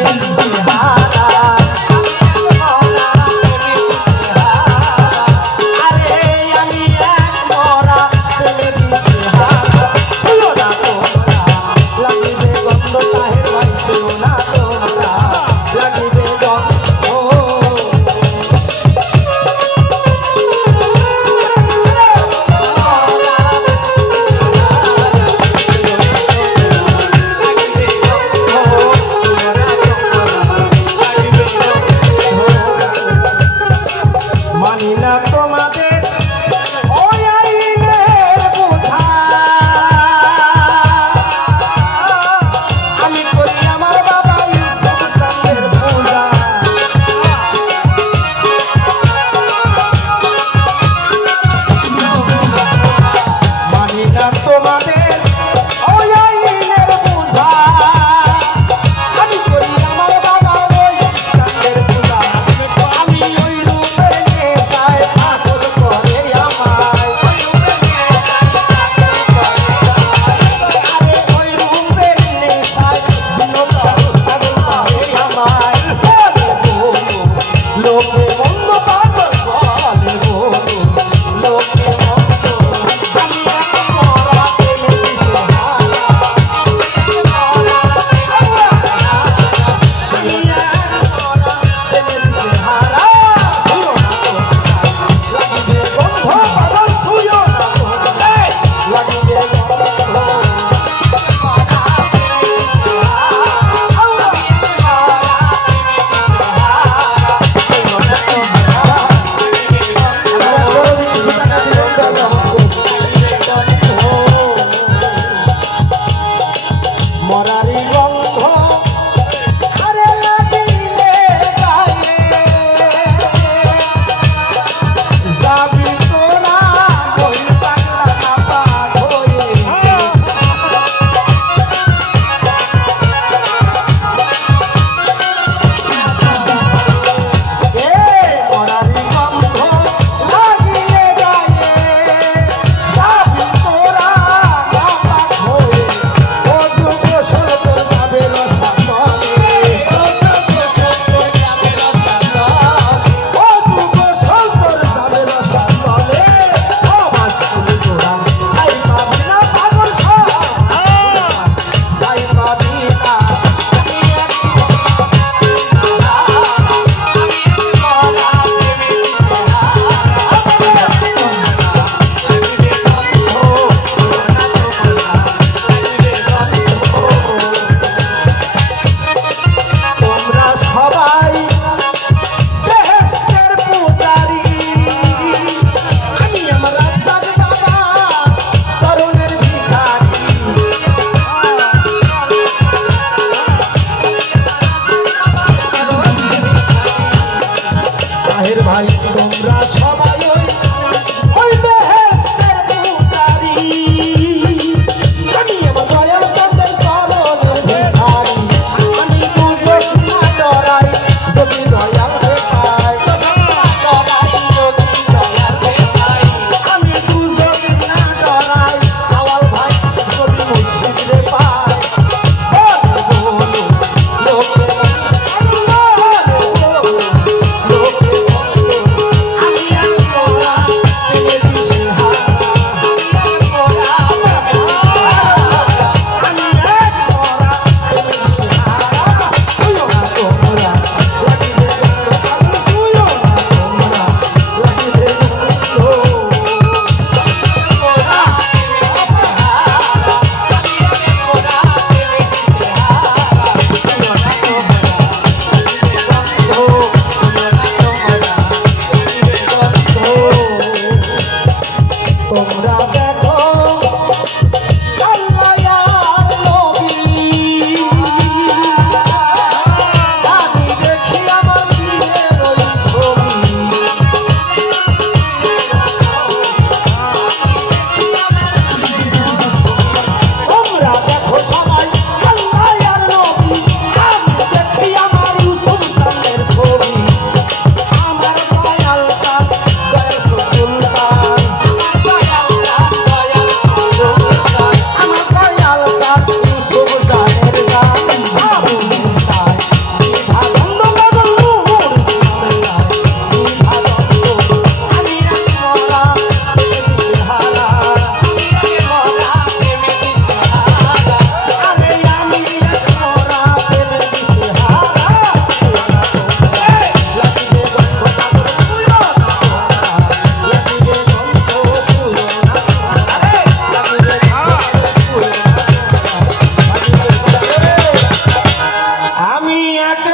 You. না তোমাদের তোমরা এক